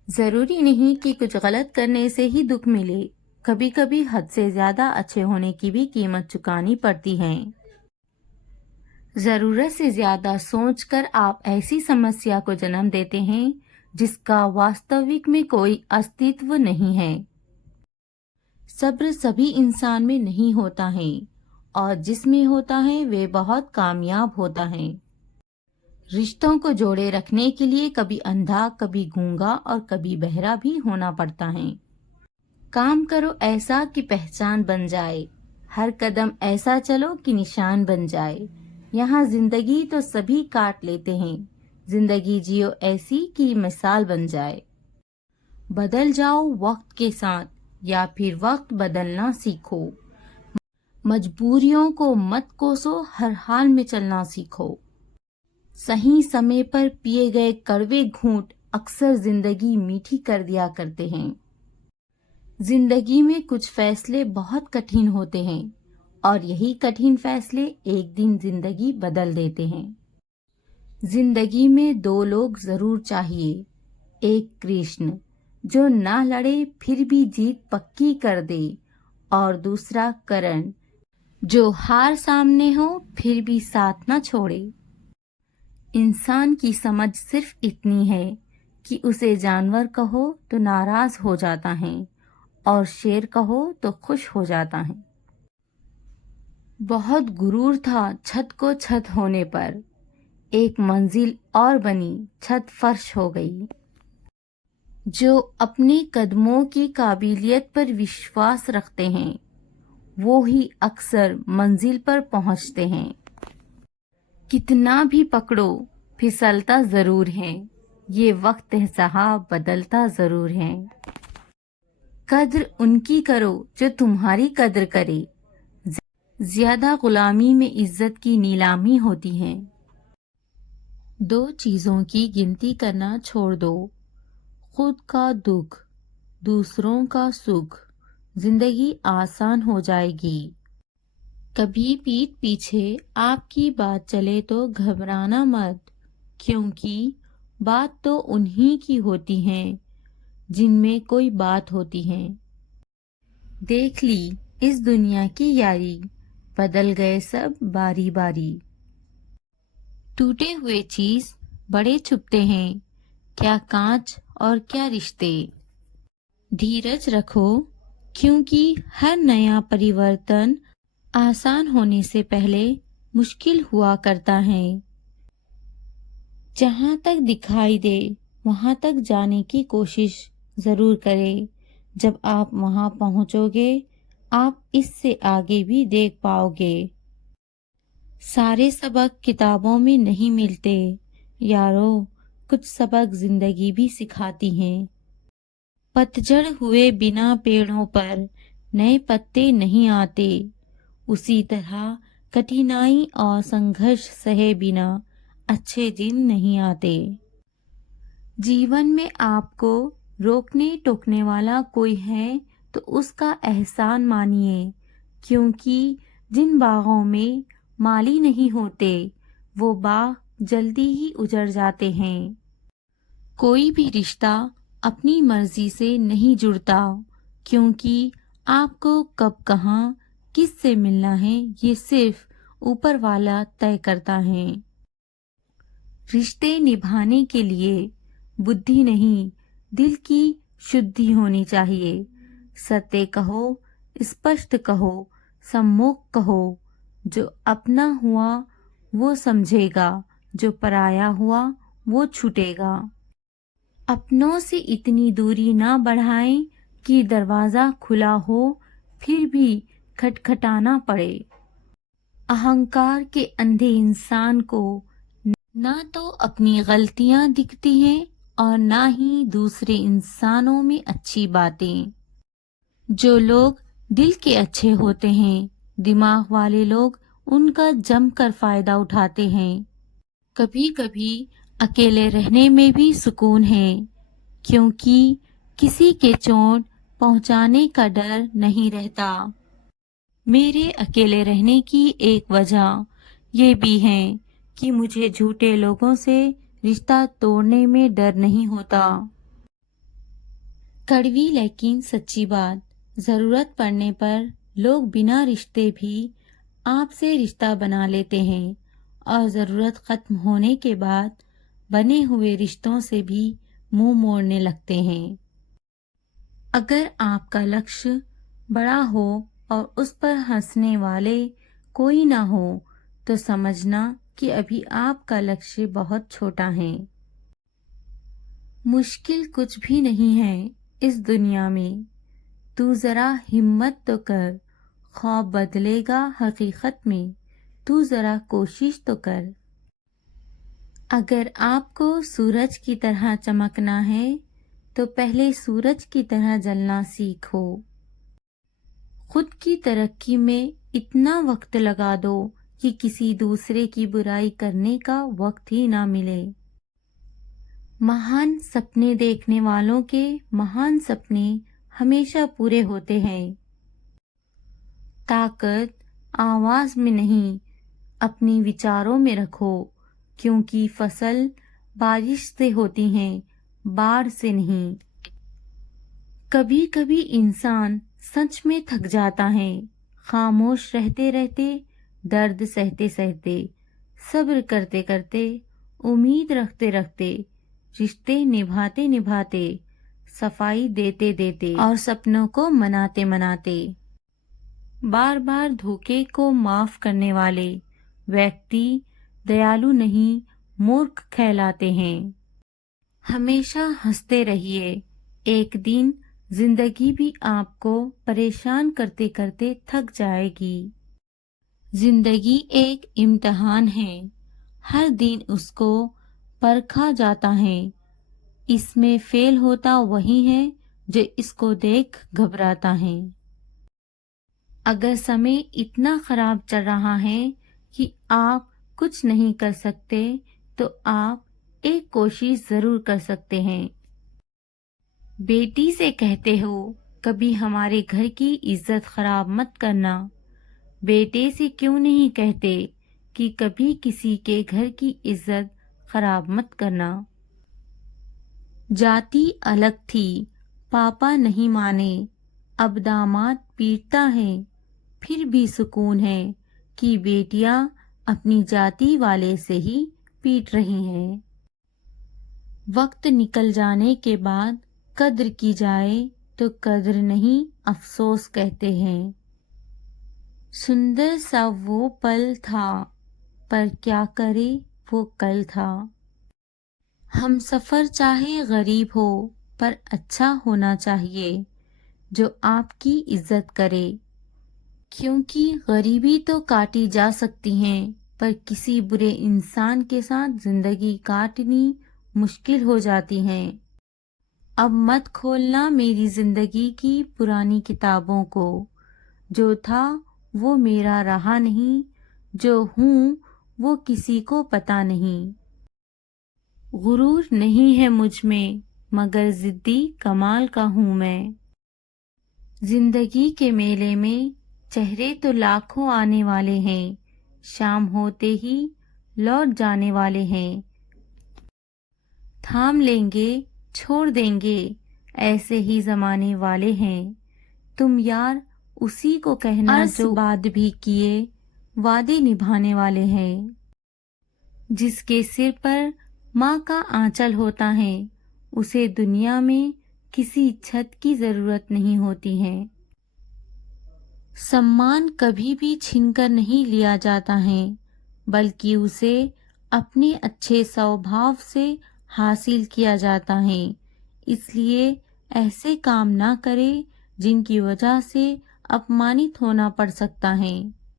जरूरी नहीं कि कुछ गलत करने से ही दुख मिले। कभी कभी हद से ज्यादा अच्छे होने की भी कीमत चुकानी पड़ती है। जरूरत से ज्यादा सोचकर आप ऐसी समस्या को जन्म देते हैं जिसका वास्तविक में कोई अस्तित्व नहीं है। सब्र सभी इंसान में नहीं होता है, और जिसमें होता है वे बहुत कामयाब होता है। रिश्तों को जोड़े रखने के लिए कभी अंधा, कभी गूंगा और कभी बहरा भी होना पड़ता है। काम करो ऐसा कि पहचान बन जाए, हर कदम ऐसा चलो कि निशान बन जाए। यहाँ जिंदगी तो सभी काट लेते हैं, जिंदगी जियो ऐसी कि मिसाल बन जाए। बदल जाओ वक्त के साथ, या फिर वक्त बदलना सीखो। मजबूरियों को मत कोसो, हर हाल में चलना सीखो। सही समय पर पिए गए कड़वे घूंट अक्सर जिंदगी मीठी कर दिया करते हैं। जिंदगी में कुछ फैसले बहुत कठिन होते हैं, और यही कठिन फैसले एक दिन जिंदगी बदल देते हैं। जिंदगी में दो लोग जरूर चाहिए, एक कृष्ण जो ना लड़े फिर भी जीत पक्की कर दे, और दूसरा करण जो हार सामने हो फिर भी साथ न छोड़े। इंसान की समझ सिर्फ इतनी है कि उसे जानवर कहो तो नाराज हो जाता है, और शेर कहो तो खुश हो जाता है। बहुत गुरूर था छत को छत होने पर, एक मंजिल और बनी छत फर्श हो गई। जो अपने कदमों की काबिलियत पर विश्वास रखते हैं वो ही अक्सर मंजिल पर पहुंचते हैं। कितना भी पकड़ो फिसलता जरूर है, ये वक्त है साहब बदलता जरूर है। कद्र उनकी करो जो तुम्हारी कद्र करे, ज्यादा गुलामी में इज्जत की नीलामी होती है। दो चीजों की गिनती करना छोड़ दो, खुद का दुख, दूसरों का सुख, जिंदगी आसान हो जाएगी। कभी पीठ पीछे आपकी बात चले तो घबराना मत, क्योंकि बात तो उन्हीं की होती है जिनमें कोई बात होती है। देख ली इस दुनिया की यारी, बदल गए सब बारी बारी। टूटे हुए चीज बड़े छुपते हैं, क्या कांच और क्या रिश्ते। धीरज रखो, क्योंकि हर नया परिवर्तन आसान होने से पहले मुश्किल हुआ करता है। जहां तक दिखाई दे वहां तक जाने की कोशिश जरूर करें। जब आप वहां पहुंचोगे आप इससे आगे भी देख पाओगे। सारे सबक किताबों में नहीं मिलते यारो, कुछ सबक जिंदगी भी सिखाती है। पतझड़ हुए बिना पेड़ों पर नए पत्ते नहीं आते, उसी तरह कठिनाई और संघर्ष सहे बिना अच्छे दिन नहीं आते। जीवन में आपको रोकने टोकने वाला कोई है तो उसका एहसान मानिए, क्योंकि जिन बागों में माली नहीं होते वो बाग जल्दी ही उजड़ जाते हैं। कोई भी रिश्ता अपनी मर्जी से नहीं जुड़ता, क्योंकि आपको कब कहाँ किससे मिलना है ये सिर्फ ऊपर वाला तय करता है। रिश्ते निभाने के लिए बुद्धि नहीं दिल की शुद्धि होनी चाहिए। सत्य कहो, स्पष्ट कहो, सम्मुख कहो। जो अपना हुआ वो समझेगा, जो पराया हुआ वो छूटेगा। अपनों से इतनी दूरी ना बढ़ाएं कि दरवाजा खुला हो फिर भी खटखटाना पड़े। अहंकार के अंधे इंसान को ना तो अपनी गलतियां दिखती हैं और ना ही दूसरे इंसानों में अच्छी बातें। जो लोग दिल के अच्छे होते हैं, दिमाग वाले लोग उनका जमकर फायदा उठाते हैं। कभी कभी अकेले रहने में भी सुकून है, क्योंकि किसी के चोट पहुंचाने का डर नहीं रहता। मेरे अकेले रहने की एक वजह ये भी है कि मुझे झूठे लोगों से रिश्ता तोड़ने में डर नहीं होता। कड़वी लेकिन सच्ची बात, जरूरत पड़ने पर लोग बिना रिश्ते भी आपसे रिश्ता बना लेते हैं और जरूरत खत्म होने के बाद बने हुए रिश्तों से भी मुंह मोड़ने लगते हैं। अगर आपका लक्ष्य बड़ा हो और उस पर हंसने वाले कोई ना हो तो समझना कि अभी आपका लक्ष्य बहुत छोटा है। मुश्किल कुछ भी नहीं है इस दुनिया में, तू जरा हिम्मत तो कर, ख्वाब बदलेगा हकीकत में, तू जरा कोशिश तो कर। अगर आपको सूरज की तरह चमकना है तो पहले सूरज की तरह जलना सीखो। खुद की तरक्की में इतना वक्त लगा दो कि किसी दूसरे की बुराई करने का वक्त ही ना मिले। महान सपने देखने वालों के महान सपने हमेशा पूरे होते हैं। ताकत आवाज में नहीं, अपने विचारों में रखो, क्योंकि फसल बारिश से होती है, बाढ़ से नहीं। कभी कभी इंसान सच में थक जाता है, खामोश रहते रहते, दर्द सहते सहते, सब्र करते करते, उम्मीद रखते रखते, रिश्ते निभाते निभाते, सफाई देते देते और सपनों को मनाते मनाते। बार बार धोखे को माफ करने वाले व्यक्ति दयालु नहीं, मूर्ख कहलाते हैं। हमेशा हंसते रहिए, एक दिन जिंदगी भी आपको परेशान करते करते थक जाएगी। जिंदगी एक इम्तिहान है, हर दिन उसको परखा जाता है। इसमें फेल होता वही है जो इसको देख घबराता है। अगर समय इतना खराब चल रहा है कि आप कुछ नहीं कर सकते तो आप एक कोशिश जरूर कर सकते हैं। बेटी से कहते हो कभी हमारे घर की इज्जत खराब मत करना। बेटे से क्यों नहीं कहते कि कभी किसी के घर की इज्जत खराब मत करना। जाति अलग थी, पापा नहीं माने, अब दामाद पीटता है, फिर भी सुकून है कि बेटियां अपनी जाति वाले से ही पीट रही हैं। वक्त निकल जाने के बाद कद्र की जाए तो कद्र नहीं अफसोस कहते हैं। सुंदर सा वो पल था, पर क्या करे वो कल था। हम सफर चाहे गरीब हो पर अच्छा होना चाहिए, जो आपकी इज्जत करे। क्योंकि गरीबी तो काटी जा सकती है, पर किसी बुरे इंसान के साथ जिंदगी काटनी मुश्किल हो जाती है। अब मत खोलना मेरी जिंदगी की पुरानी किताबों को, जो था वो मेरा रहा नहीं, जो हूँ वो किसी को पता नहीं। गुरूर नहीं है मुझ में, मगर जिद्दी कमाल का हूँ मैं। जिंदगी के मेले में चेहरे तो लाखों आने वाले हैं, शाम होते ही लौट जाने वाले हैं। थाम लेंगे छोड़ देंगे, ऐसे ही जमाने वाले हैं। तुम यार उसी को कहना जो बाद भी किए वादे निभाने वाले हैं। जिसके सिर पर माँ का आंचल होता है, उसे दुनिया में किसी छत की जरूरत नहीं होती है। सम्मान कभी भी छीनकर नहीं लिया जाता है, बल्कि उसे अपने अच्छे स्वभाव से हासिल किया जाता है। इसलिए ऐसे काम ना करे जिनकी वजह से अपमानित होना पड़ सकता है।